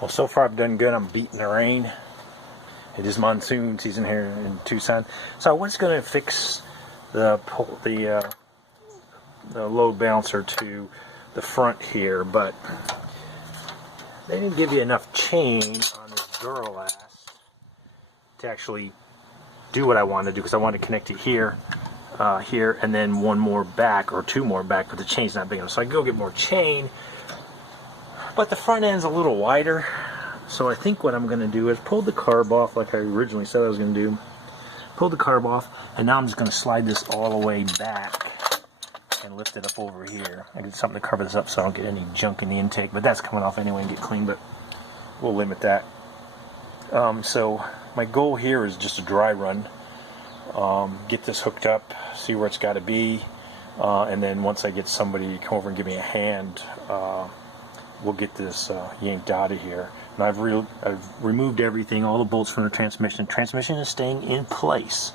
Well, so far I've done good. I'm beating the rain. It is monsoon season here in Tucson. So I was going to fix the load balancer to the front here, but they didn't give you enough chain on this Duralast to actually do what I wanted to do, because I wanted to connect it here, here, and then one more back, or two more back, but the chain's not big enough. So I go get more chain, but the front end's a little wider. So I think what I'm going to do is pull the carb off like I originally said I was going to do. Pull the carb off, and now I'm just going to slide this all the way back and lift it up over here. I get something to cover this up so I don't get any junk in the intake, but that's coming off anyway and get clean, but we'll limit that. So my goal here is just a dry run. Get this hooked up, see where it's got to be, and then once I get somebody to come over and give me a hand, we'll get this yanked out of here. And I've removed everything, all the bolts from the transmission. Transmission is staying in place.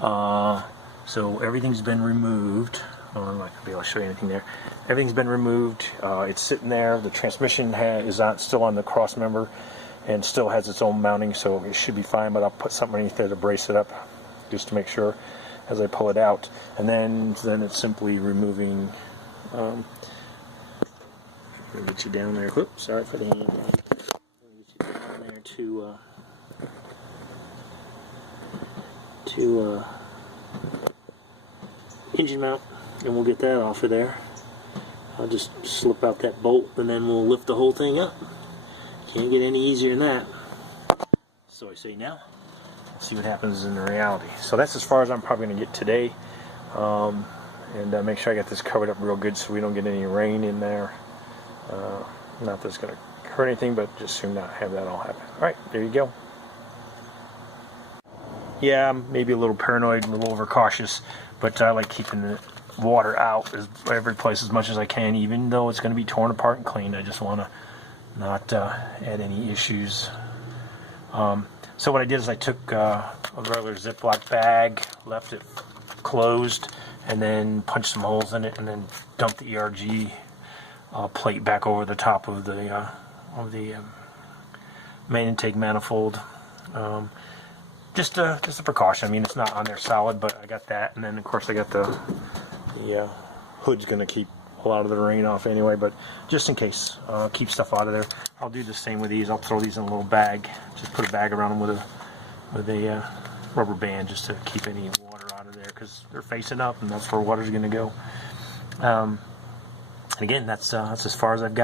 So everything's been removed. Oh, I'm not going to be able to show you anything there. Everything's been removed. It's sitting there. The transmission is still on the cross member and still has its own mounting, so it should be fine, but I'll put something underneath there to brace it up just to make sure as I pull it out. And then it's simply removing... Let me get you down there. Whoops, sorry for the hand. Let me get you down there to engine mount, and we'll get that off of there. I'll just slip out that bolt, and then we'll lift the whole thing up. Can't get any easier than that. So I say now, see what happens in reality. So that's as far as I'm probably going to get today, and make sure I got this covered up real good so we don't get any rain in there. Not that it's going to hurt anything, but just soon not have that all happen. Alright, there you go. Yeah, I'm maybe a little paranoid, a little overcautious, but I like keeping the water out every place as much as I can, even though it's going to be torn apart and cleaned. I just want to not add any issues. So what I did is I took a regular Ziploc bag, left it closed, and then punched some holes in it, and then dumped the ERG plate back over the top of the main intake manifold. Just a precaution. I mean, it's not on there solid, but I got that, and then of course I got the hood's going to keep a lot of the rain off anyway, but just in case, keep stuff out of there. I'll do the same with these. I'll throw these in a little bag. Just put a bag around them with a rubber band just to keep any water out of there, because they're facing up, and that's where water's going to go. And again, that's as far as I've got.